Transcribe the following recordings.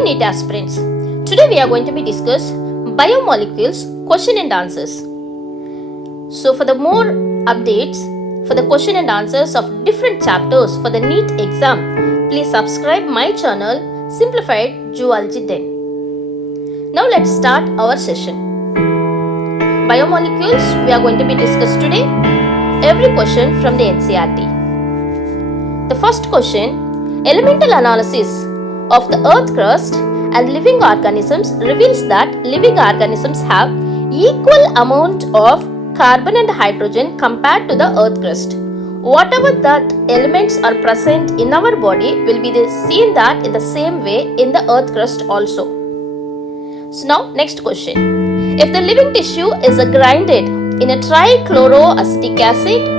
Hello NEET aspirants. Today we are going to be discuss biomolecules question and answers. So for the more updates for the question and answers of different chapters for the NEET exam, please subscribe my channel Simplified Zoology then. Now let's start our session. Biomolecules we are going to be discussed today. Every question from the NCERT. The first question, elemental analysis of the earth crust and living organisms reveals that living organisms have equal amount of carbon and hydrogen compared to the earth crust. Whatever that elements are present in our body will be seen that in the same way in the earth crust also. So now next question. If the living tissue is grinded in a trichloroacetic acid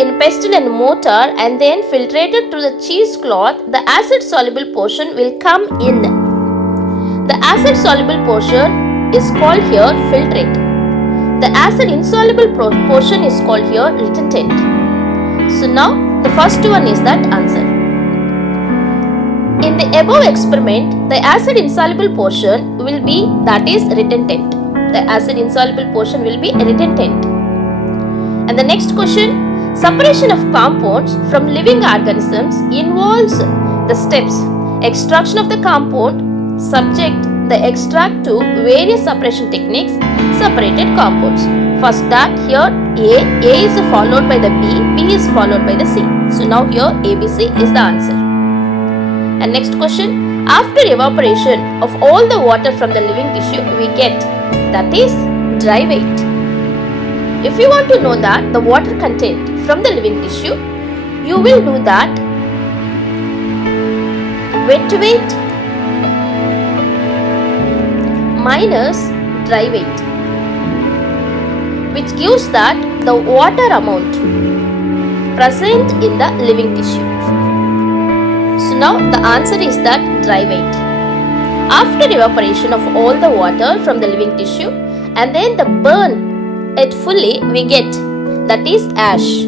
in pestle and mortar and then filtrated through the cheesecloth, the acid soluble portion will come in. The acid soluble portion is called here filtrate. The acid insoluble portion is called here retentant. So now the first one is that answer. In the above experiment, the acid insoluble portion will be that is retentant. The acid insoluble portion will be retentant. And the next question, separation of compounds from living organisms involves the steps extraction of the compound, subject the extract to various separation techniques, separated compounds. First that here A is followed by the B is followed by the C. So now here ABC is the answer. And next question, after evaporation of all the water from the living tissue we get that is dry weight. If you want to know that the water content from the living tissue, you will do that wet weight minus dry weight, which gives that the water amount present in the living tissue. So now the answer is that dry weight. After evaporation of all the water from the living tissue and then the burn it fully we get that is ash.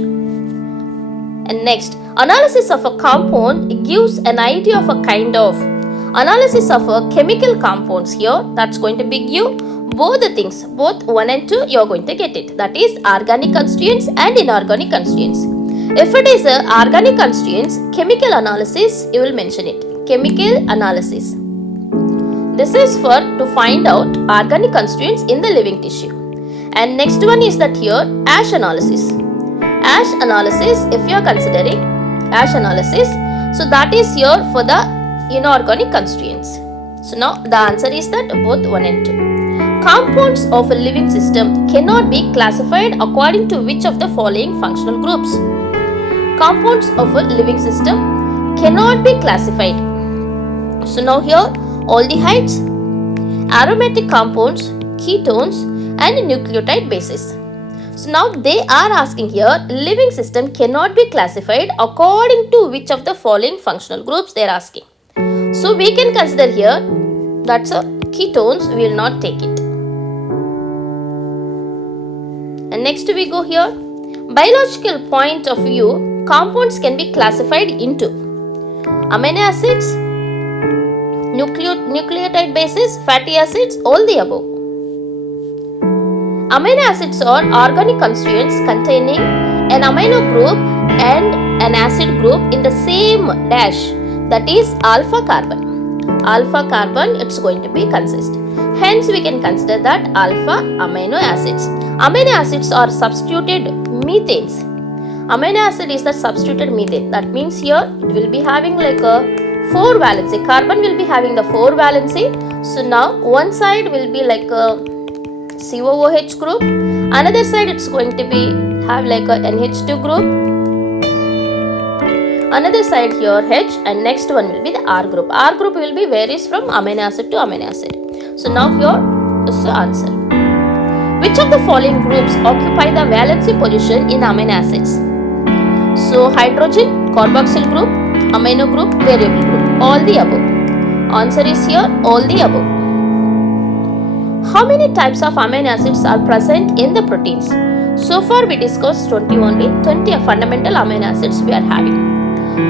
And next, analysis of a compound gives an idea of a kind of. Analysis of a chemical compounds here, that's going to be give both the things, both 1 and 2 you are going to get it. That is organic constituents and inorganic constituents. If it is a organic constituents, chemical analysis you will mention it. Chemical analysis. This is for to find out organic constituents in the living tissue. And next one is that here ash analysis. Ash analysis, if you are considering ash analysis, so that is here for the inorganic constituents. So now the answer is that both 1 and 2. Compounds of a living system cannot be classified according to which of the following functional groups? Compounds of a living system cannot be classified. So now here aldehydes, aromatic compounds, ketones and nucleotide bases. So now they are asking here living system cannot be classified according to which of the following functional groups they are asking. So we can consider here that's a ketones, we will not take it. And next we go here, biological point of view, compounds can be classified into amino acids, nucleotide bases, fatty acids, all the above. Amino acids are organic constituents containing an amino group and an acid group in the same dash, that is alpha carbon. Alpha carbon it's going to be consist. Hence we can consider that alpha amino acids. Amino acids are substituted methanes. Amino acid is the substituted methane. That means here it will be having like a 4 valency. Carbon will be having the 4 valency. So now one side will be like a COOH group, another side it's going to be have like a NH2 group, another side here H, and next one will be the R group. R group will be varies from amino acid to amino acid. So now here is the answer. Which of the following groups occupy the valency position in amino acids? So hydrogen, carboxyl group, amino group, variable group, all the above. Answer is here all the above. How many types of amino acids are present in the proteins? So far we discussed 20 only, 20 fundamental amino acids we are having.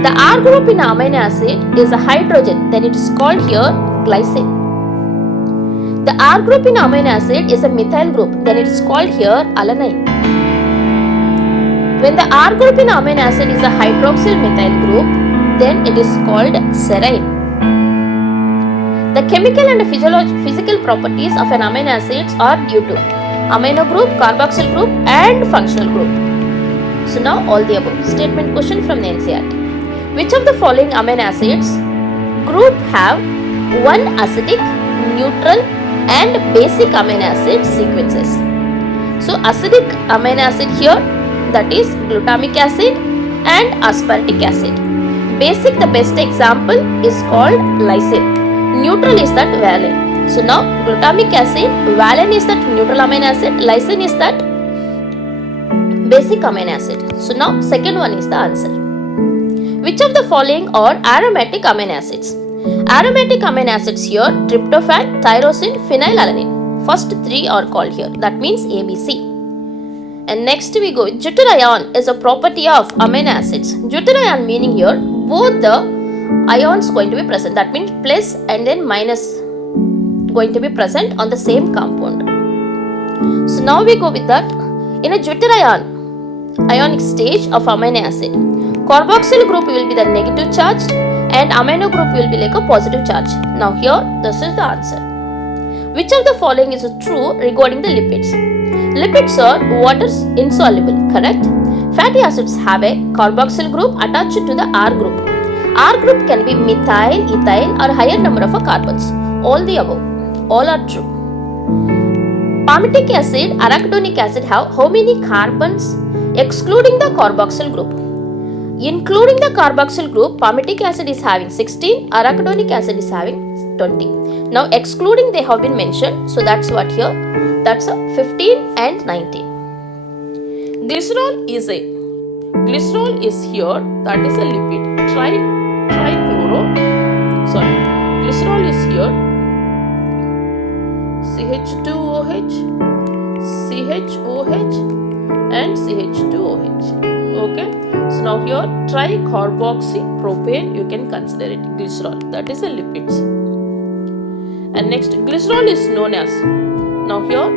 The R group in amino acid is a hydrogen, then it is called here glycine. The R group in amino acid is a methyl group, then it is called here alanine. When the R group in amino acid is a hydroxyl methyl group, then it is called serine. The chemical and physical properties of an amino acids are due to amino group, carboxyl group and functional group. So now all the above. Statement question from the NCERT. Which of the following amino acids group have one acidic, neutral and basic amino acid sequences? So acidic amino acid here, that is glutamic acid and aspartic acid. Basic, the best example is called lysine. Neutral is that valine. So now glutamic acid, valine is that neutral amino acid, lysine is that basic amino acid. So now second one is the answer. Which of the following are aromatic amino acids? Aromatic amino acids here, tryptophan, tyrosine, phenylalanine. First three are called here. That means ABC. And next we go with deuterion is a property of amino acids. Deuterion meaning here both the ions going to be present. That means plus and then minus going to be present on the same compound. So now we go with that. In a deuterion ionic stage of amino acid, carboxyl group will be the negative charge and amino group will be like a positive charge. Now here this is the answer. Which of the following is true regarding the lipids? Lipids are water insoluble, correct? Fatty acids have a carboxyl group attached to the R group. R group can be methyl, ethyl or higher number of carbons. All the above. All are true. Palmitic acid, arachidonic acid have how many carbons excluding the carboxyl group? Including the carboxyl group, palmitic acid is having 16, arachidonic acid is having 20. Now excluding they have been mentioned, so that's what here. That's 15 and 19. Glycerol is here, that is a lipid. Glycerol is here. CH2OH, CHOH and CH2OH. Okay. So now here tricarboxypropane you can consider it glycerol. That is a lipids. And next glycerol is known as, now here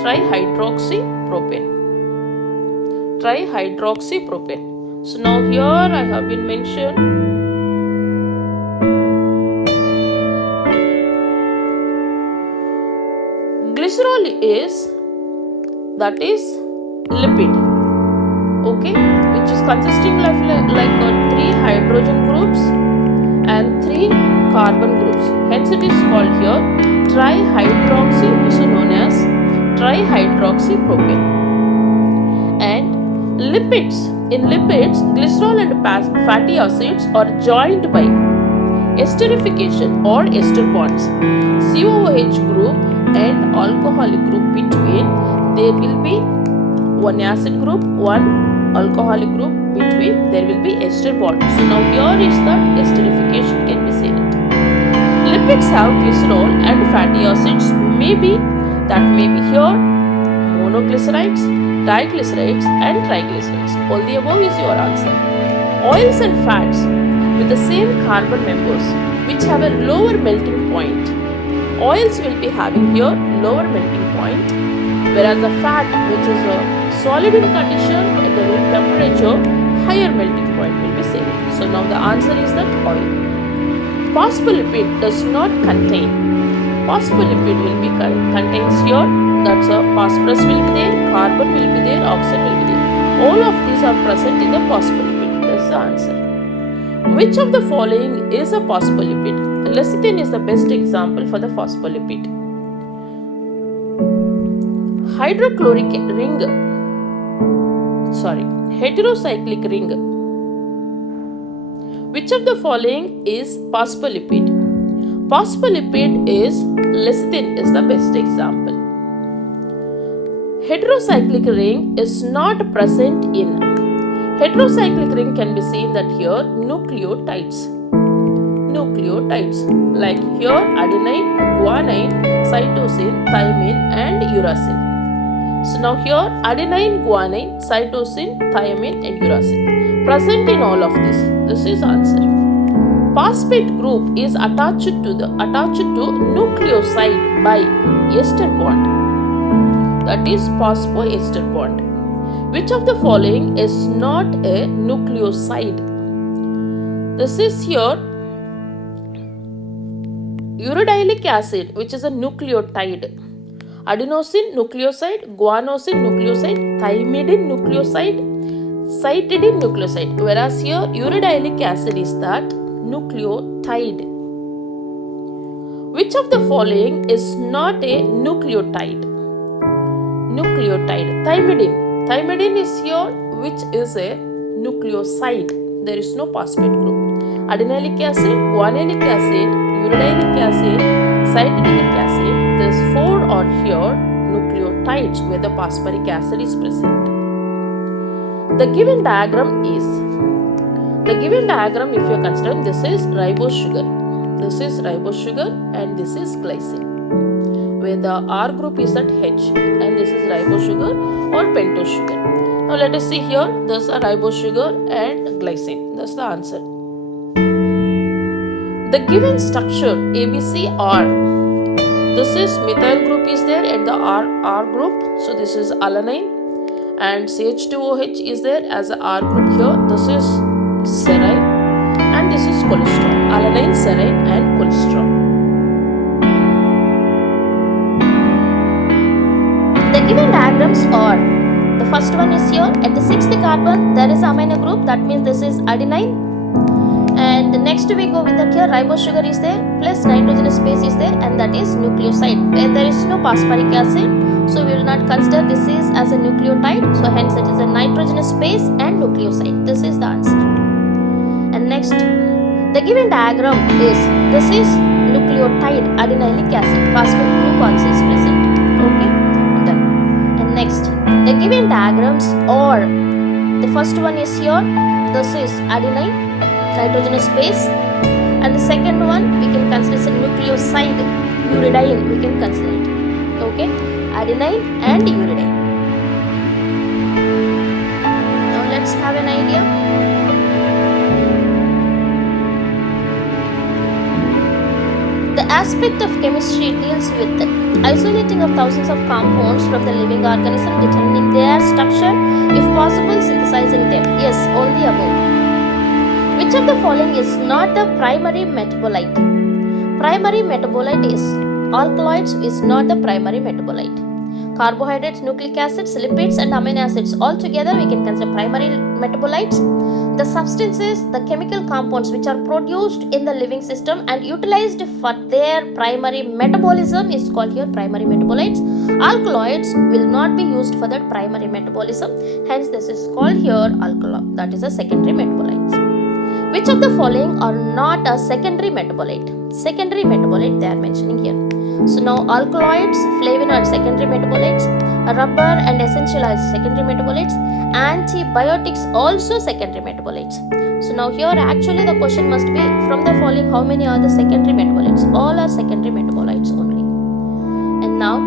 trihydroxypropane. So now here I have been mentioned glycerol is, that is lipid, okay, which is consisting of like 3 hydrogen groups and 3 carbon groups. Hence it is called here trihydroxy, which is known as trihydroxypropane. And lipids, in lipids, glycerol and fatty acids are joined by esterification or ester bonds. COOH group and alcoholic group between, there will be one acid group, one alcoholic group between, there will be ester bond. So now here is that esterification can be seen. Lipids have glycerol and fatty acids may be here monoglycerides, diglycerides and triglycerides. All the above is your answer. Oils and fats with the same carbon members which have a lower melting point. Oils will be having here lower melting point, whereas the fat which is a solid in condition at the room temperature, higher melting point will be same. So now the answer is that oil. Phospholipid does not contain. Phospholipid will be contains here, that's a phosphorus will be there, carbon will be there, oxygen will be there. All of these are present in the phospholipid. That's the answer. Which of the following is a phospholipid? Lecithin is the best example for the phospholipid. Heterocyclic ring. Which of the following is phospholipid? Phospholipid is lecithin is the best example. Heterocyclic ring is not present in. Heterocyclic ring can be seen that here nucleotides like here adenine, guanine, cytosine, thymine and uracil. So now here adenine, guanine, cytosine, thymine and uracil. present in all of this. This is answer. Phosphate group is attached to nucleoside by ester bond. That is phosphoester bond. Which of the following is not a nucleoside? This is here uridylic acid, which is a nucleotide. Adenosine nucleoside, guanosine nucleoside, thymidine nucleoside, cytidine nucleoside. Whereas here uridylic acid is that nucleotide. Which of the following is not a nucleotide? Nucleotide. Thymidine. Thymidine is here, which is a nucleoside. There is no phosphate group. Adenylate acid, guanylate acid, uridylic acid, cytidinic acid. These four are here nucleotides where the phosphoric acid is present. The given diagram, if you are considering, this is ribose sugar. This is ribose sugar and this is glycine, where the R group is at H, and this is ribose sugar or pentose sugar. Now let us see here, this is ribose sugar and glycine. That's the answer. The given structure ABCR, this is methyl group is there at the R group, so this is alanine, and CH2OH is there as a R group here. This is serine and this is cholesterol. Alanine, serine and cholesterol. The given diagrams are, the first one is here at the 6th carbon there is amino group, that means this is adenine, and next we go with that here ribose sugar is there plus nitrogenous base is there, and that is nucleoside where there is no phosphoric acid, so we will not consider this is as a nucleotide, so hence it is a nitrogenous base and nucleoside. This is the answer. And next, the given diagram is, this is nucleotide adenylic acid, phosphate group also is present. Okay, done. And next, the given diagrams are, the first one is here, this is adenine, nitrogenous base, and the second one we can consider as a nucleoside, uridine we can consider it. Okay, adenine and uridine. Now let's have an idea. The aspect of chemistry deals with the isolating of thousands of compounds from the living organism, determining their structure, if possible synthesizing them. Yes, all the above. Which of the following is not the primary metabolite? Primary metabolite is alkaloids is not the primary metabolite. Carbohydrates, nucleic acids, lipids and amino acids all together we can consider primary metabolites. The substances, the chemical compounds which are produced in the living system and utilized for their primary metabolism is called here primary metabolites. Alkaloids will not be used for that primary metabolism, hence this is called here alkaloid, that is a secondary metabolites. Which of the following are not a secondary metabolite? Secondary metabolite they are mentioning here. So now alkaloids, flavonoids secondary metabolites, rubber and essential oils secondary metabolites, antibiotics also secondary metabolites. So now here actually the question must be from the following how many are the secondary metabolites? All are secondary metabolites only. And now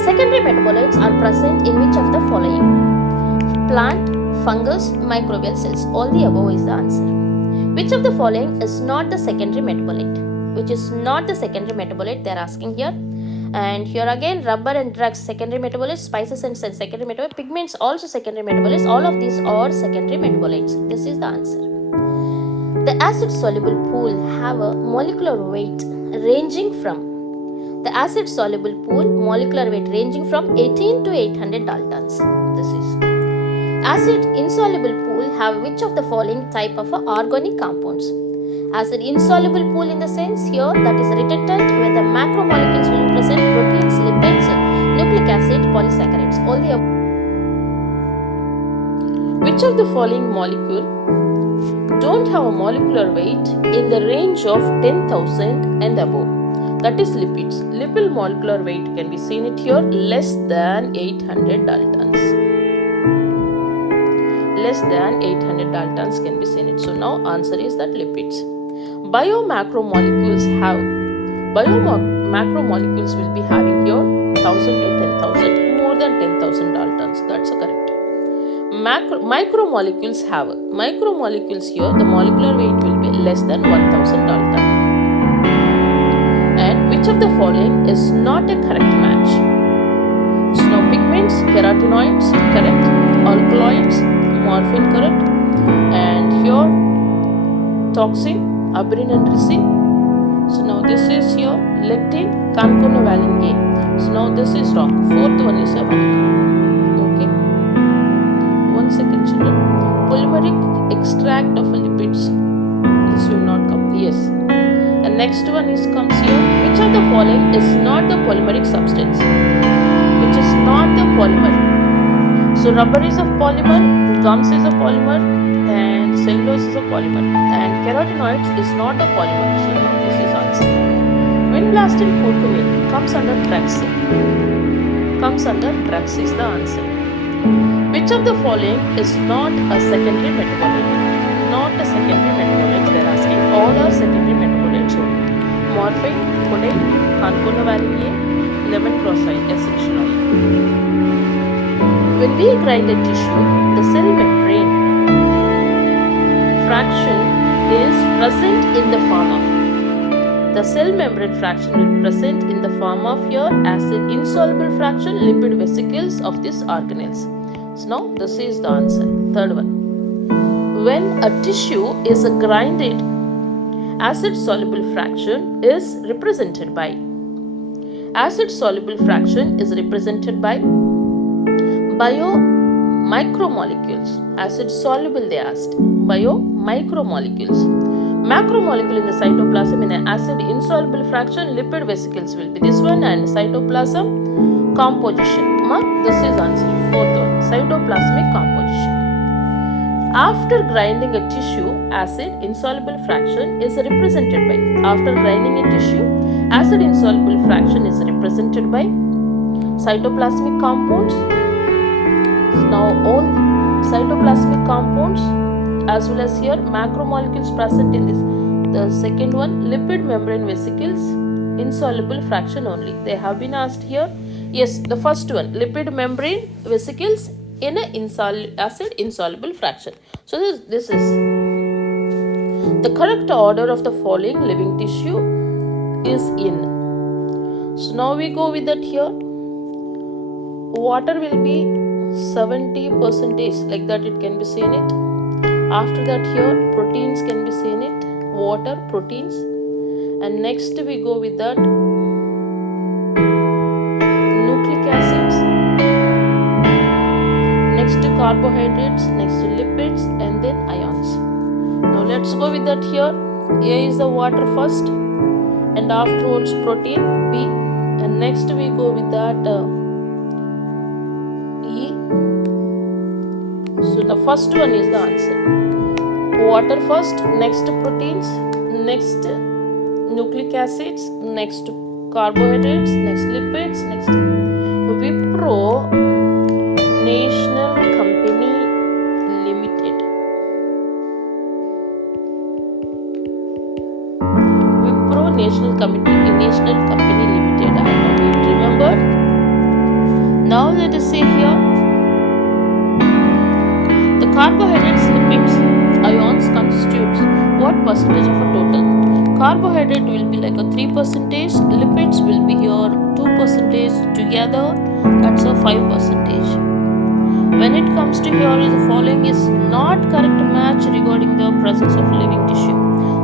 secondary metabolites are present in which of the following? Plant, fungus, microbial cells. All the above is the answer. Which of the following is not the secondary metabolite? Which is not the secondary metabolite they are asking here. And here again rubber and drugs secondary metabolites, spices and secondary metabolites, pigments also secondary metabolites. All of these are secondary metabolites. This is the answer. The acid soluble pool have a molecular weight ranging from, the acid soluble pool molecular weight ranging from 18 to 800 daltons. This is. Acid insoluble pool have which of the following type of organic compounds? Acid insoluble pool in the sense here that is redundant where the macromolecules will present proteins, lipids, nucleic acid, polysaccharides. All the above. Which of the following molecule don't have a molecular weight in the range of 10,000 and above? That is lipids. Lipid molecular weight can be seen it here less than 800 daltons. Less than 800 daltons can be seen it. So now answer is that lipids. Biomacromolecules will be having here 1000 to 10,000, more than 10,000 daltons. That's correct. micromolecules have? Micromolecules here, the molecular weight will be less than 1000 dalton. And which of the following is not a correct match? Snow pigments, carotenoids, correct. Alkaloids, morphine, correct. And here, toxin, aspirin and resin. So now this is here, lectin, concanavalin A. So now this is wrong. Fourth one is a wrong. Okay. 1 second, children. Polymeric extract of lipids. This will not come. Yes. And next one is comes here. Which of the following is not the polymeric substance? Which is not the polymer? So rubber is a polymer, gums is a polymer, and cellulose is a polymer, and carotenoids is not a polymer. So now this is answer. When blasting curcumin comes under drugs. Comes under drugs is the answer. Which of the following is not a secondary metabolite? Not a secondary metabolite. They are asking. All are secondary metabolites only. Morphine, codeine, concanavalin A, lemon procide, essential oil. When we grind a tissue, the cell membrane fraction is present in the form of. The cell membrane fraction will be present in the form of your acid insoluble fraction lipid vesicles of these organelles. So now this is the answer. Third one. When a tissue is grinded, acid soluble fraction is represented by. Acid soluble fraction is represented by biomicromolecules. Acid soluble they asked. Biomicromolecules. Macromolecule in the cytoplasm in an acid insoluble fraction lipid vesicles will be this one, and cytoplasm composition. This is answer. Fourth one. Cytoplasmic composition. After grinding a tissue, acid insoluble fraction is represented by. After grinding a tissue, acid insoluble fraction is represented by cytoplasmic compounds. Now all cytoplasmic compounds as well as here macromolecules present in this. The second one, lipid membrane vesicles, insoluble fraction only. They have been asked here. Yes, the first one, lipid membrane vesicles in an acid insoluble fraction. So this is the correct order of the following living tissue is in. So now we go with that here. Water will be 70%, like that it can be seen it. After that here proteins can be seen it. Water, proteins, and next we go with that nucleic acids, next to carbohydrates, next to lipids, and then ions. Now let's go with that here. A is the water first, and afterwards protein B, and next we go with that E. So the first one is the answer. Water first, next proteins, next nucleic acids, next carbohydrates, next lipids, next Wipro National Company Limited. Wipro National Company Limited. I hope you remember. Now let us see here. The carbohydrates, lipids, ions constitutes what percentage of a total? Carbohydrate will be like a 3%, lipids will be here 2%, together that's a 5%. When it comes to here is the following is not correct match regarding the presence of living tissue.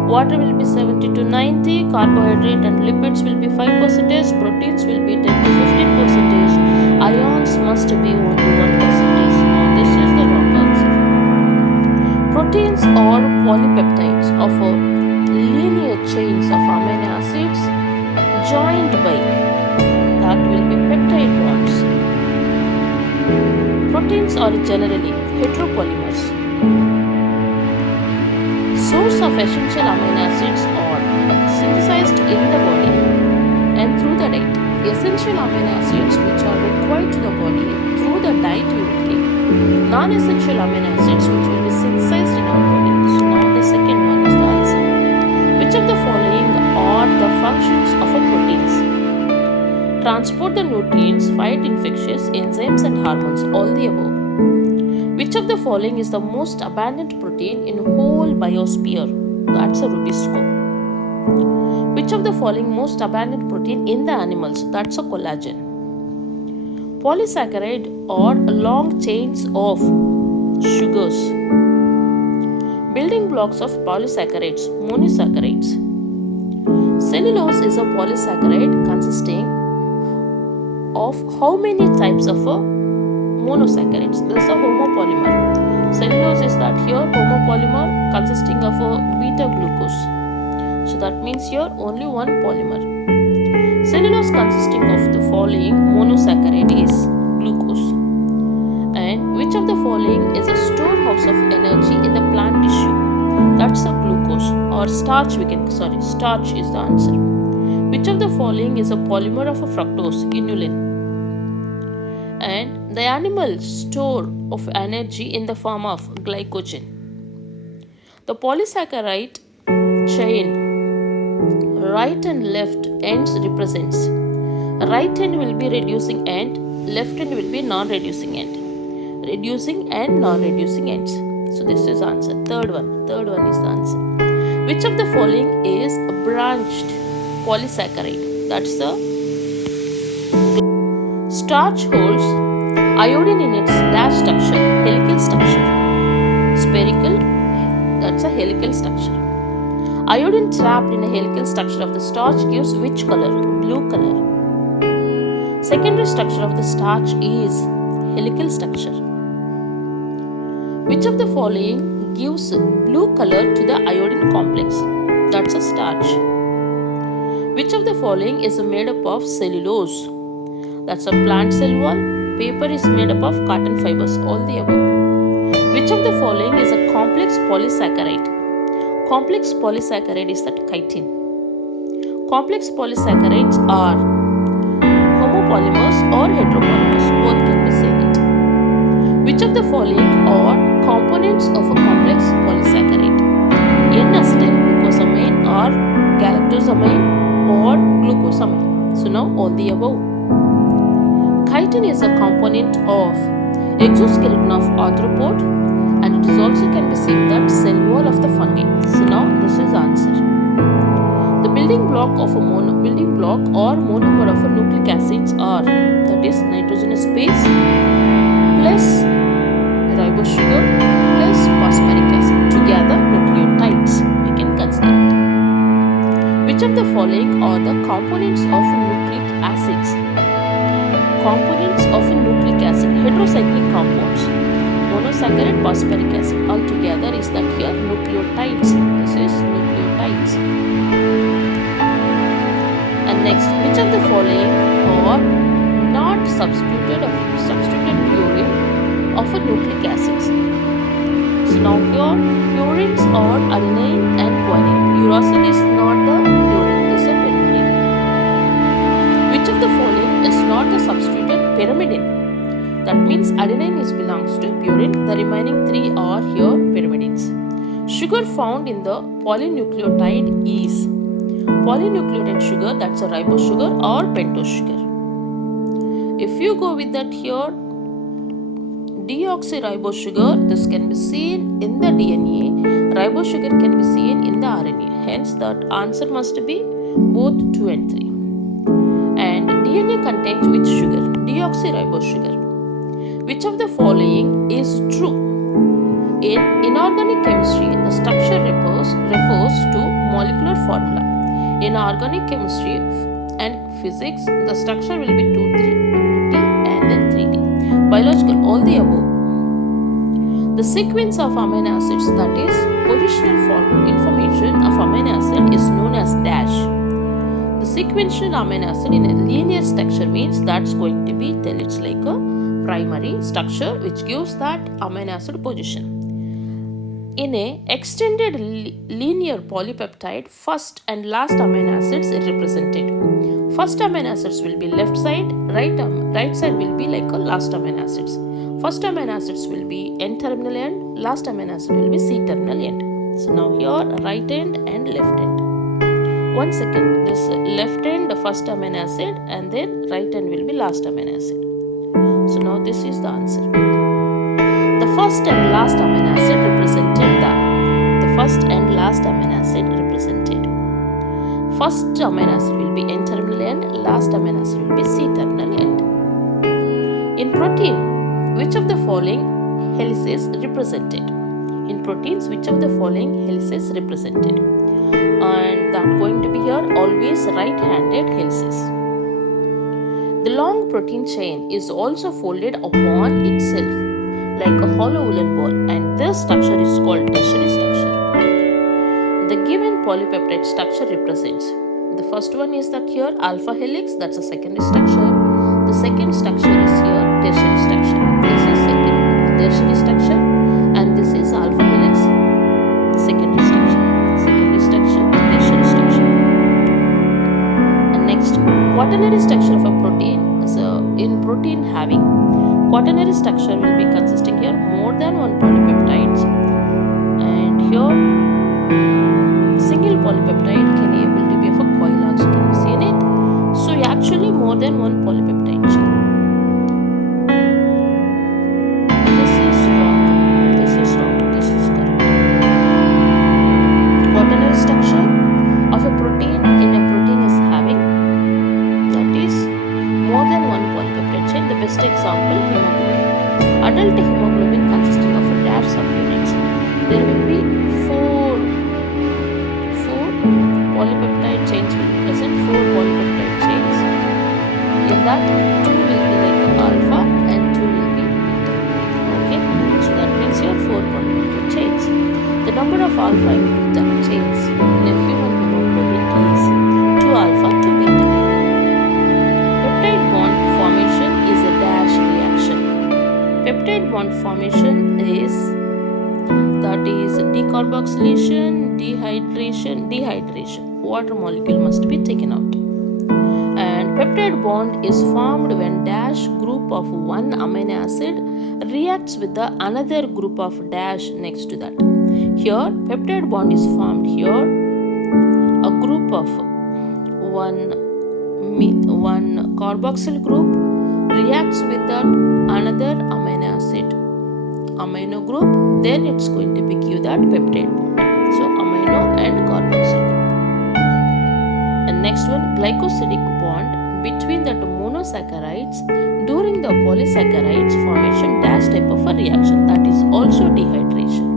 Water will be 70 to 90, carbohydrate and lipids will be 5%, proteins will be 10 to 15%, ions must be only 1%. Now this is the wrong answer. Proteins are polypeptides of a linear chains of amino acids joined by, that will be peptide bonds. Proteins are generally heteropolymers. Source of essential amino acids are synthesized in the body and through the diet. Essential amino acids which are required to the body through the diet you will take. Non-essential amino acids which will be synthesized in our body. So now the second one is the answer. Which of the following are the functions of a proteins? Transport the nutrients, fight infectious enzymes and hormones, all the above. Which Which of the following is the most abundant protein in whole biosphere? That's a rubisco. Which of the following most abundant protein in the animals? That's a collagen. Polysaccharide are long chains of sugars. Building blocks of polysaccharides, monosaccharides. Cellulose is a polysaccharide consisting of how many types of monosaccharides? This is a homopolymer. Cellulose is that here homopolymer consisting of a beta glucose. So that means here only one polymer. Cellulose consisting of the following monosaccharide is glucose. And which of the following is a storehouse of energy in the plant tissue? That's a glucose or starch starch is the answer. Which of the following is a polymer of a fructose? Inulin. And the animal store of energy in the form of glycogen. The polysaccharide chain right and left ends represents. Right end will be reducing end, left end will be non-reducing end. Reducing and non-reducing ends. So this is answer. Third one is the answer. Which of the following is a branched polysaccharide? That's the starch holds iodine in its dash structure, helical structure. Spherical, that's a helical structure. Iodine trapped in a helical structure of the starch gives which color? Blue color. Secondary structure of the starch is helical structure. Which of the following gives blue color to the iodine complex? That's a starch. Which of the following is made up of cellulose? That's a plant cell wall. Paper is made up of cotton fibers, all the above. Which of the following is a complex polysaccharide? Complex polysaccharide is that chitin. Complex polysaccharides are homopolymers or heteropolymers, both can be said it. Which of the following are components of a complex polysaccharide? N-acetyl glucosamine or galactosamine or glucosamine. So now all the above. Chitin is a component of exoskeleton of arthropod and it is also can be seen that cell wall of the fungi. So now this is answer. The building block or monomer of a nucleic acids are, that is nitrogenous base plus ribose sugar plus phosphoric acid, together nucleotides we can consider it. Which of the following are the components of nucleic acids? Components of a nucleic acid, heterocyclic compounds, monosaccharide, phosphoric acid, all together is that here nucleotides. This is nucleotides. And next, which of the following are not substituted purine of a nucleic acids? So now here purines are adenine and guanine. Uracil is not the purine, this is a pyrimidine. Which of the following is not a substituted pyrimidine? That means adenine belongs to purine. The remaining three are here pyrimidines. Sugar found in the polynucleotide is polynucleotide sugar, that's a ribose sugar or pentose sugar. If you go with that here, deoxyribose sugar, this can be seen in the DNA. Ribose sugar can be seen in the RNA. Hence, that answer must be both 2 and 3. And DNA contains which sugar? Deoxyribose sugar. Which of the following is true? In inorganic chemistry, the structure refers to molecular formula. In organic chemistry and physics, the structure will be 2D and then 3D. Biological, all the above. The sequence of amino acids, that is positional information of amino acid, is known as dash. The sequential amino acid in a linear structure means that's going to be till it's like a primary structure which gives that amino acid position. In a extended linear polypeptide, first and last amino acids are represented. First amino acids will be left side, right side will be like a last amino acids. First amino acids will be N-terminal end, last amino acid will be C-terminal end. So now here right end and left end. 1 second, this left end first amino acid and then right end will be last amino acid. So now this is the answer. The first and last amino acid represented the first and last amino acid represented. First amino acid will be N-terminal end, last amino acid will be C-terminal end. In protein, which of the following helices represented? In proteins, which of the following helices represented? And that going to be here always right-handed helices. The long protein chain is also folded upon itself like a hollow woolen ball, and this structure is called tertiary structure. The given polypeptide structure represents. The first one is that here alpha helix, that's a secondary structure. The second structure is here tertiary structure. This is second tertiary structure, and this is alpha helix, secondary structure. Secondary structure, tertiary structure. And next, quaternary structure of a protein. So in protein having quaternary structure will be consisting here more than one polypeptides, and here single polypeptide can able to be of a coil also can be seen it. So actually more than one polypeptide chain. This is wrong. This is wrong. This is correct. Quaternary structure of a protein in a protein is having, that is, more than one polypeptide chain. The best example, hemoglobin. Adult hemoglobin consisting of a dash subunits. There will be four polypeptide chains will be present. Four polypeptide chains. In that, two will be like alpha and two will be beta. Okay, so that means here four polypeptide chains. The number of alpha and beta chains in a human hemoglobin is 2 alpha to beta. Peptide bond formation is a dash reaction. Peptide bond formation is, that is, decarboxylation, dehydration. Water molecule must be taken out. And peptide bond is formed when dash group of one amino acid reacts with the another group of dash next to that. Here peptide bond is formed here. A group of one carboxyl group reacts with that another amino group, then it's going to be give that peptide bond. So amino and carboxyl group. And next one, glycosidic bond between the monosaccharides during the polysaccharides formation dash type of a reaction, that is also dehydration.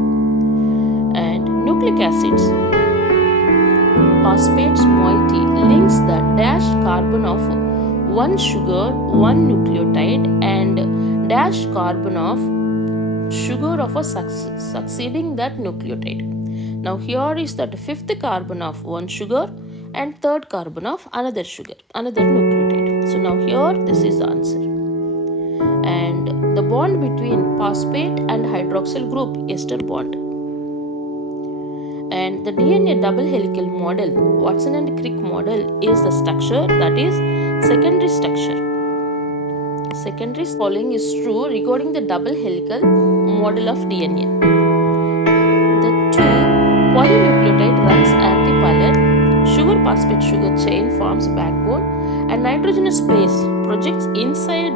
And nucleic acids phosphates moiety links the dash carbon of one sugar, one nucleotide, and dash carbon of sugar of a succeeding that nucleotide. Now here is that fifth carbon of one sugar and third carbon of another sugar, another nucleotide. So now here this is the answer. And the bond between phosphate and hydroxyl group, ester bond. And the DNA double helical model, Watson and Crick model, is the structure, that is secondary structure. Secondary following is true regarding the double helical model of DNA. The two polynucleotide runs antiparallel, sugar phosphate sugar chain forms backbone, and nitrogenous base projects inside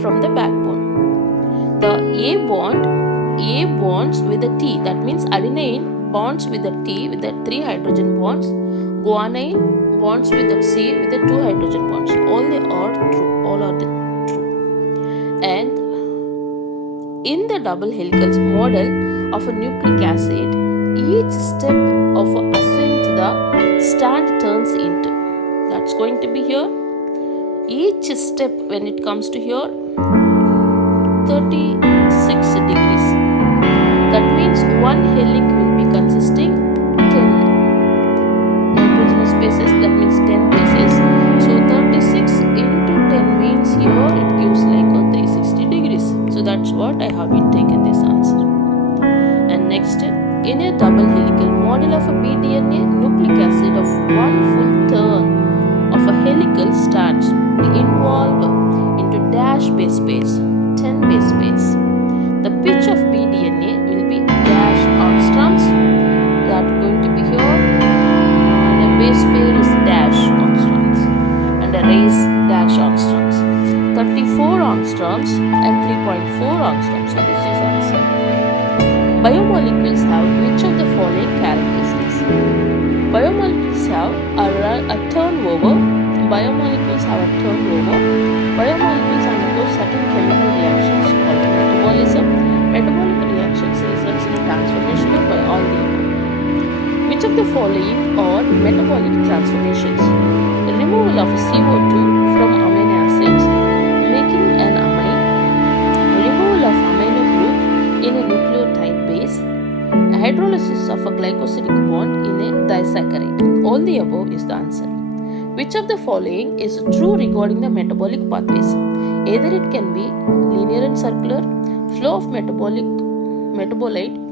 from the backbone. The A bonds with a T, that means adenine bonds with a T with the 3 hydrogen bonds, guanine bonds with a C with the 2 hydrogen bonds. All are true. All are true. And in the double helical model of a nucleic acid, each step of ascent the stand turns into. That's going to be here. Each step when it comes to here, 36 degrees. That means one helix will be consisting 10 nitrogenous bases, that means 10 bases. So 36 into 10 means here it gives like a 360 degrees. So that's what I have been taken this answer. And next, in a double helical model of a pDNA, nucleic acid of one full turn of a helical starts to involve into dash base pairs, 10 base pairs. The pitch of pDNA will be dash angstroms. That going to be here. And a base pair is dash angstroms. And a raise dash angstroms. 34 angstroms and 3.4 angstroms. So this is answer. Biomolecules have which of the following characteristics? Biomolecules have a turnover. Biomolecules have a turnover. Biomolecules undergo certain chemical reactions called metabolism. Metabolic reactions results in a transformation of all the above. Which of the following are metabolic transformations? The removal of CO2 from amino acids, making an amine, removal of amino group in a nucleotide base, hydrolysis of a glycosidic bond in a disaccharide. All the above is the answer. Which of the following is true regarding the metabolic pathways? Either it can be linear and circular. Flow of metabolite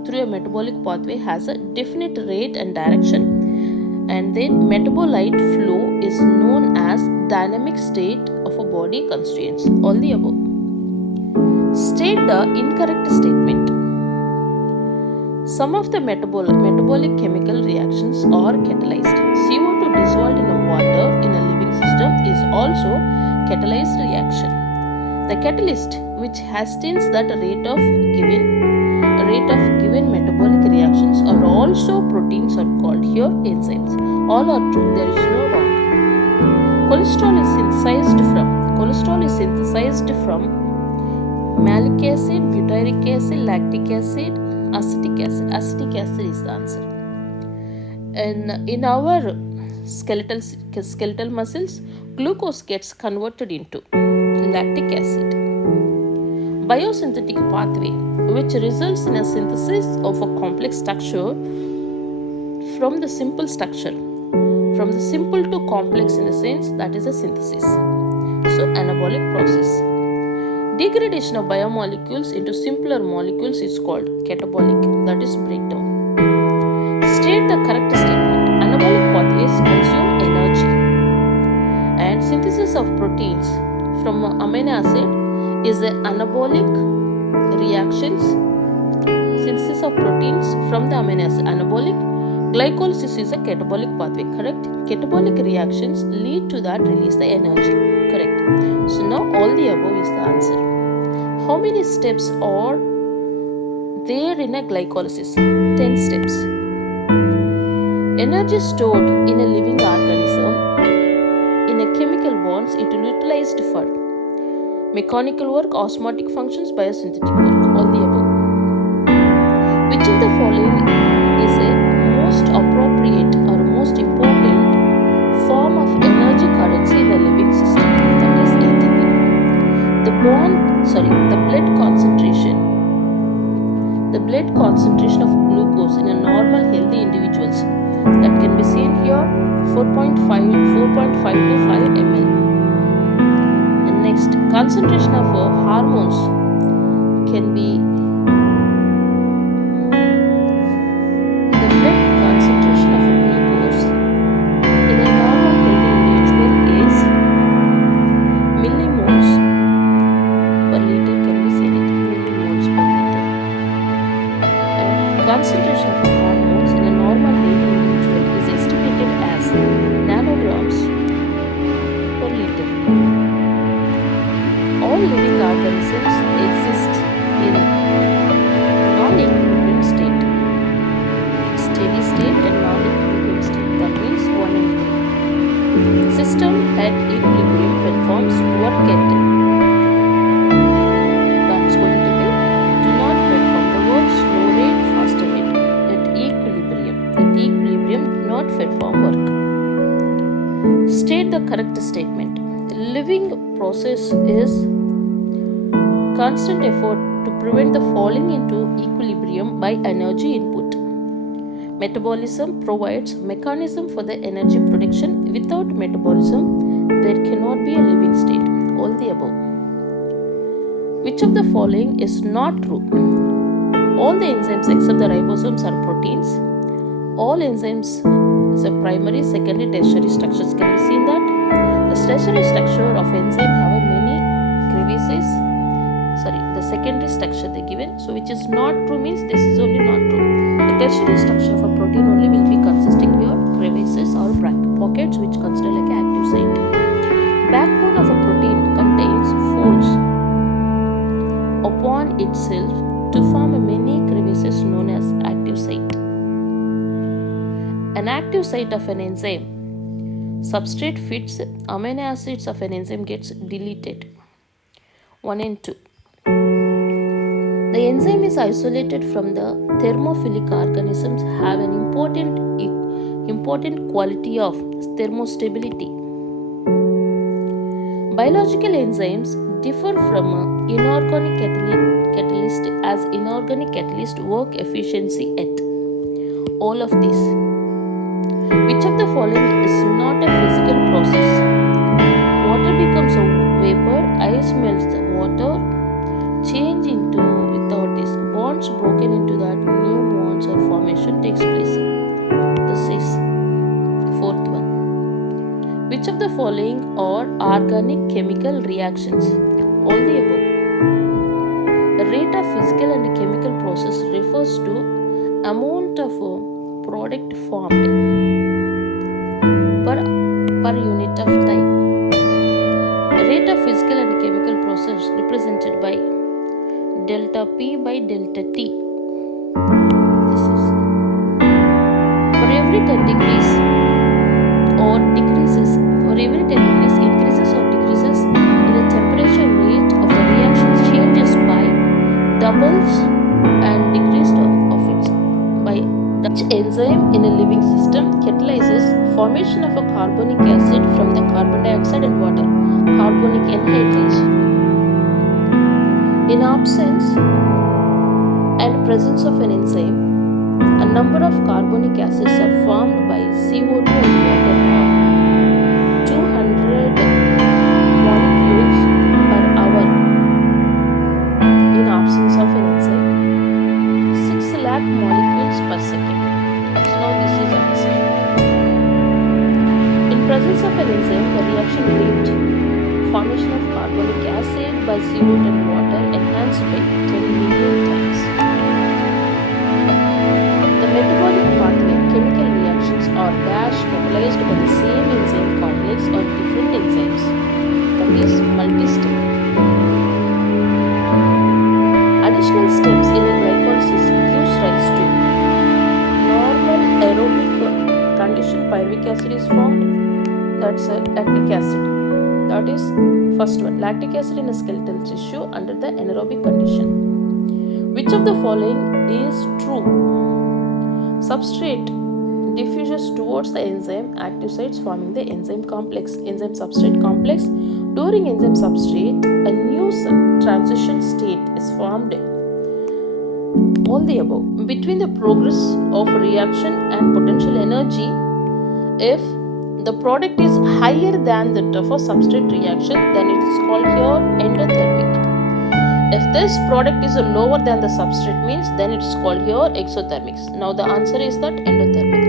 through a metabolic pathway has a definite rate and direction, and then metabolite flow is known as dynamic state of a body constraints. All the above. State the incorrect statement. Some of the metabolic chemical reactions are catalyzed. CO2 dissolved in a water in a living system is also catalyzed reaction. The catalyst which hastens that rate of given metabolic reactions are also proteins are called here enzymes. All are true. There is no wrong. Cholesterol is synthesized from malic acid, butyric acid, lactic acid, acetic acid. Acetic acid is the answer. And in our skeletal muscles, glucose gets converted into lactic acid. Biosynthetic pathway, which results in a synthesis of a complex structure from the simple structure. From the simple to complex in the sense that is a synthesis. So anabolic process. Degradation of biomolecules into simpler molecules is called catabolic, that is breakdown. State the correct statement. Anabolic pathways consume energy, and synthesis of proteins from amino acid is an anabolic reactions. Synthesis of proteins from the amino acid anabolic. Glycolysis is a catabolic pathway. Correct. Catabolic reactions lead to that release the energy. Correct. So now all the above is the answer. How many steps are there in a glycolysis? 10 steps. Energy stored in a living organism in a chemical bonds it utilized for mechanical work, osmotic functions, biosynthetic work. All the above. Which of the following is a most appropriate or most important form of energy currency in the living system? That is ATP. The blood concentration of glucose in a normal healthy individuals that can be seen here 4.5 to 5 ml. And next, concentration of hormones can be the blood concentration of glucose in a normal healthy individual is millimoles per liter, can be seen it millimoles per liter. And concentration of hormones in a normal healthy individual is estimated as nanograms per liter. All living organisms exist in non-equilibrium state, steady state and non-equilibrium state. That means 1 and 3. System at equilibrium performs work at that's going to be do not perform the work slow rate, faster rate. At equilibrium do not perform work. State the correct statement. Living process is constant effort to prevent the falling into equilibrium by energy input. Metabolism provides mechanism for the energy production. Without metabolism, there cannot be a living state. All the above. Which of the following is not true? All the enzymes except the ribosomes are proteins. All enzymes is a primary, secondary, tertiary structures. Can we see that? The tertiary structure of enzyme have many crevices. The secondary structure they given. So which is not true means this is only not true. The tertiary structure of a protein only will be consisting here crevices or pockets which consider like active site. Backbone of a protein contains folds upon itself to form many crevices known as active site. An active site of an enzyme substrate fits amino acids of an enzyme gets deleted. 1 and 2. The enzyme is isolated from the thermophilic organisms have an important quality of thermostability. Biological enzymes differ from inorganic catalyst as inorganic catalysts work efficiency at all of these. Which of the following is not a physical process? Water becomes a vapor, ice melts the water, change into without this. Bonds broken into that, new bonds or formation takes place. This is fourth one. Which of the following are organic chemical reactions? All the above. The rate of physical and chemical process refers to amount of product formed per unit of time. The rate of physical and chemical process represented by delta P by delta T. This is for every 10 degrees or decreases, for every 10 degrees increases or decreases in the temperature rate of a reaction changes by doubles and decreased of its by each enzyme in a living system catalyzes formation of a carbonic acid from the carbon dioxide and water, carbonic anhydrase. In absence and presence of an enzyme, a number of carbonic acids are formed by CO2 and water, or 200 molecules per hour. In absence of an enzyme, 6 lakh molecules per second. So now this is answer. In presence of an enzyme, the reaction rate formation of carbonic acid by CO2 and water enhanced by 10 million times. The metabolic pathway chemical reactions are catalyzed by the same enzyme complex or different enzymes, that is multi-step. Additional steps in a glycolysis gives rise to normal aerobic condition. Pyruvic acid is formed, that's lactic acid. That is first one, lactic acid in a skeletal tissue under the anaerobic condition. Which of the following is true? Substrate diffuses towards the enzyme active sites forming the enzyme substrate complex. During enzyme substrate, a new transition state is formed. All the above. Between the progress of reaction and potential energy, if the product is higher than that of a substrate reaction, then it is called here endothermic. If this product is lower than the substrate means, then it is called here exothermic. Now the answer is that endothermic.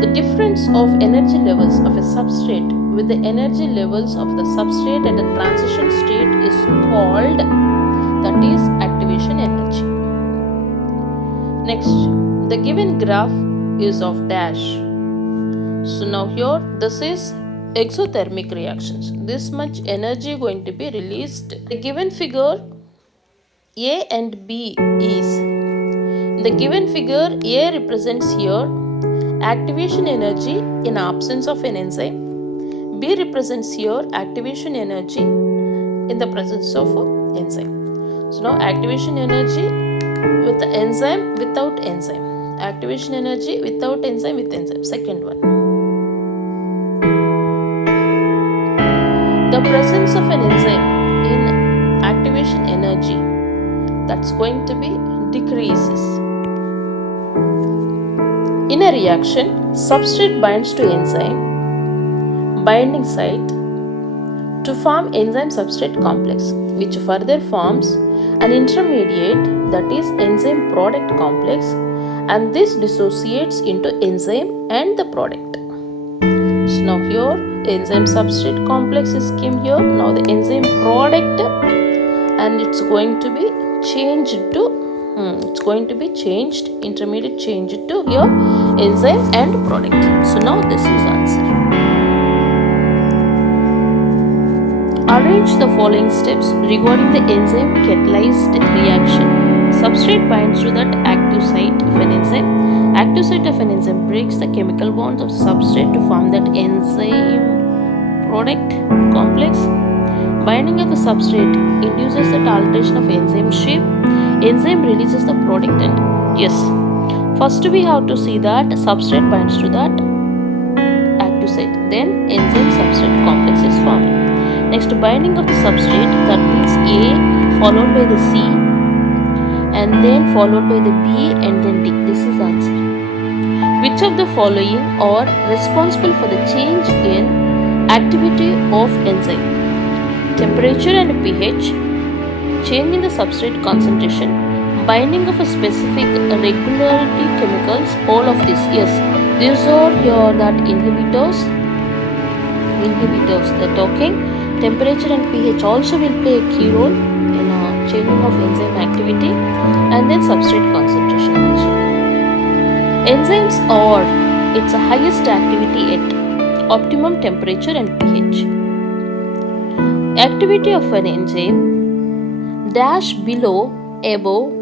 The difference of energy levels of a substrate with the energy levels of the substrate at a transition state is called, that is, activation energy. Next, the given graph is of dash. So now here this is exothermic reactions. This much energy going to be released. The given figure A and B is, the given figure A represents here activation energy in absence of an enzyme. B represents here activation energy in the presence of an enzyme. So now activation energy with the enzyme, without enzyme. Activation energy without enzyme, with enzyme. Second one. The presence of an enzyme in activation energy, that's going to be decreases. In a reaction, substrate binds to enzyme binding site to form enzyme substrate complex, which further forms an intermediate, that is enzyme product complex, and this dissociates into enzyme and the product. So now here enzyme substrate complex is came here. Now the enzyme product, and it's going to be changed to intermediate changed to here enzyme and product. So now this is answer. Arrange the following steps regarding the enzyme catalyzed reaction. substrate binds to that active site of an enzyme. Active site of an enzyme breaks the chemical bonds of the substrate to form that enzyme product complex. Binding of the substrate induces that alteration of enzyme shape. Enzyme releases the product and yes. First we have to see that substrate binds to that active site. Then enzyme substrate complex is formed. Next, binding of the substrate, that means A followed by the C and then followed by the B and then D. This is answer. Which of the following are responsible for the change in activity of enzyme? Temperature and pH, change in the substrate concentration, binding of a specific regularity chemicals, all of this. Yes, these are your that inhibitors that talking. Temperature and pH also will play a key role in changing of enzyme activity and then substrate concentration also. Enzymes are its highest activity at optimum temperature and pH. Activity of an enzyme dash below above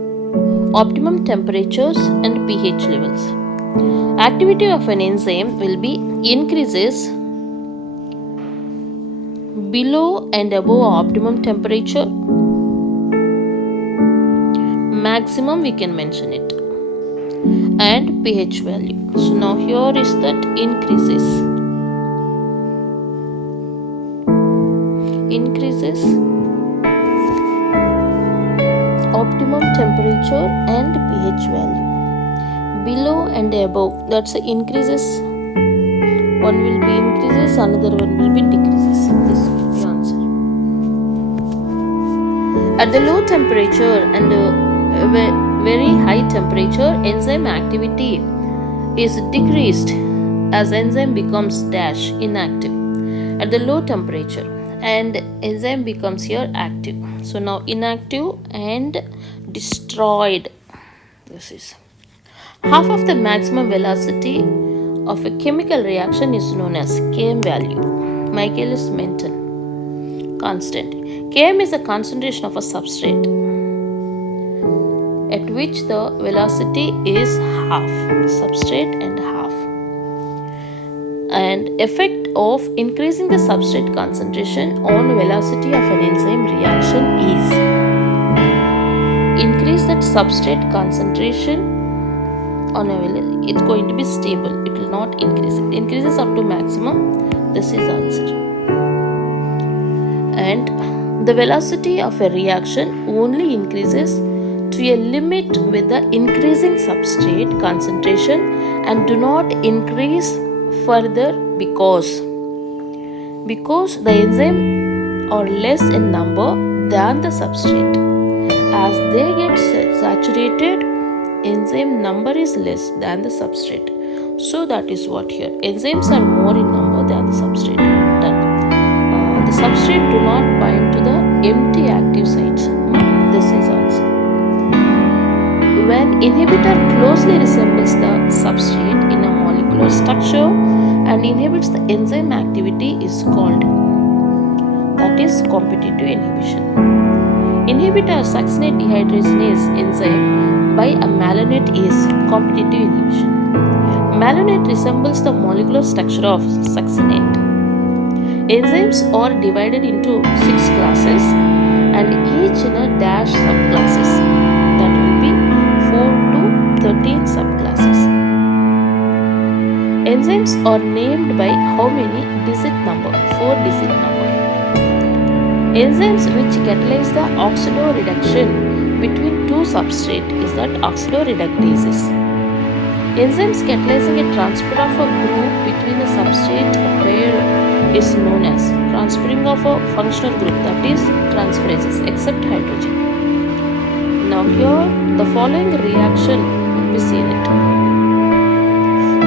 optimum temperatures and pH levels. Activity of an enzyme will be increases below and above optimum temperature. Maximum we can mention it. And pH value. So now here is that increases optimum temperature and pH value. Below and above, that's the increases. One will be increases, another one will be decreases. This will be answer. At the low temperature and very high temperature, enzyme activity is decreased as enzyme becomes dash inactive. At the low temperature and enzyme becomes here active. So now inactive and destroyed. This is half of the maximum velocity of a chemical reaction is known as Km value. Michaelis Menten constant. Km is the concentration of a substrate at which the velocity is half. Substrate and half. And effect of increasing the substrate concentration on velocity of an enzyme reaction is increase that substrate concentration on a velocity. It's going to be stable. It will not increase. It increases up to maximum. This is answer. And the velocity of a reaction only increases to a limit with the increasing substrate concentration and do not increase further because the enzyme are less in number than the substrate. As they get saturated, enzyme number is less than the substrate. So that is what here. Enzymes are more in number than the substrate. The substrate do not bind to the empty active sites. This is answer. When inhibitor closely resembles the substrate in a molecular structure and inhibits the enzyme activity is called, that is competitive inhibition. Inhibitor succinate dehydrogenase enzyme by a malonate is competitive inhibition. Malonate resembles the molecular structure of succinate. Enzymes are divided into 6 classes and each in a dash subclasses. That will be 4 to 13 subclasses. Enzymes are named by how many digit number? 4 digit number. Enzymes which catalyze the oxidoreduction between two substrates is that oxidoreductases. Enzymes catalyzing a transfer of a group between the substrate pair is known as transferring of a functional group, that is transferases, except hydrogen. Now here the following reaction will be seen it.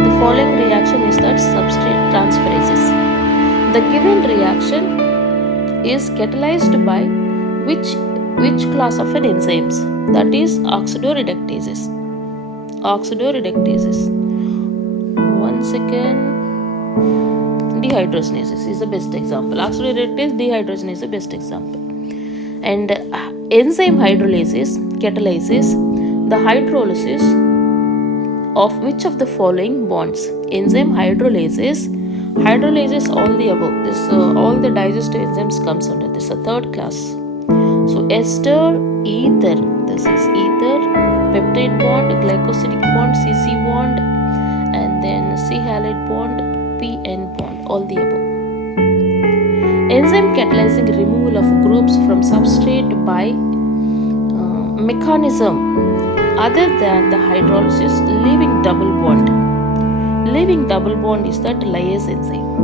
The following reaction is that substrate transferases. The given reaction is catalyzed by which class of an enzymes? That is oxidoreductases. Oxidoreductases. One second. Dehydrogenases is the best example. Oxidoreductase, dehydrogenase is the best example. And enzyme hydrolysis catalyzes the hydrolysis of which of the following bonds? Enzyme hydrolysis all the above. This all the digestive enzymes comes under this. A third class. So ester, ether. This is ether, peptide bond, glycosidic bond, CC bond, and then C halide bond, PN bond. All the above. Enzyme catalyzing removal of groups from substrate by mechanism other than the hydrolysis, leaving double bond. Leaving double bond is that lyase enzyme.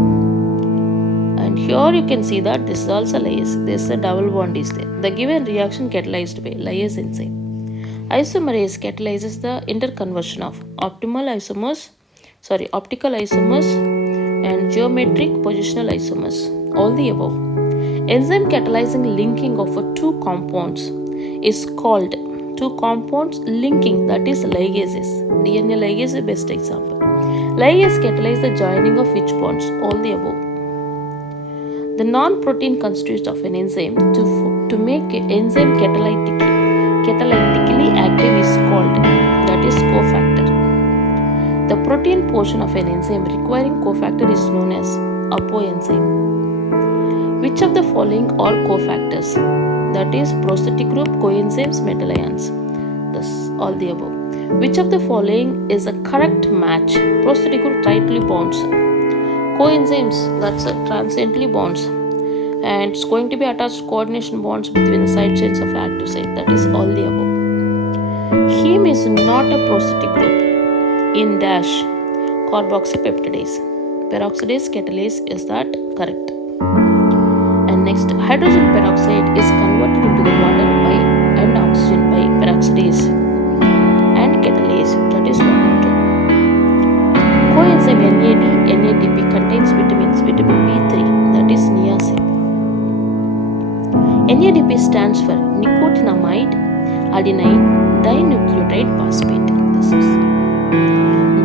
And here you can see that this is also lyase. This is a double bond is there. The given reaction catalyzed by lyase enzyme. Isomerase catalyzes the interconversion of optical isomers and geometric positional isomers. All the above. Enzyme catalyzing linking of two compounds is called linking, that is ligases. DNA ligase is the best example. Ligase catalyze the joining of which bonds? All the above. The non-protein constitutes of an enzyme to make an enzyme catalytically active is called, that is cofactor. The protein portion of an enzyme requiring cofactor is known as apoenzyme. Which of the following are cofactors? That is prosthetic group, coenzymes, metal ions. Thus, all the above. Which of the following is a correct match? Prosthetic group tightly bonds. Coenzymes, that's transiently bonds. And it's going to be attached coordination bonds between the side chains of active site. That is all the above. Heme is not a prosthetic group in dash carboxypeptidase. Peroxidase catalase is that correct. And next, hydrogen peroxide is converted into the water by and oxygen by peroxidase and catalase, that is 1 and 2. Coenzyme NADP contains vitamin B3, that is niacin. NADP stands for nicotinamide adenine dinucleotide phosphate. This is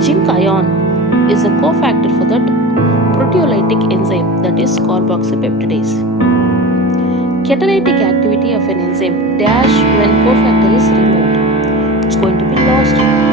zinc ion is a cofactor for that proteolytic enzyme, that is carboxypeptidase. Catalytic activity of an enzyme dash when cofactor is removed. It's going to be lost.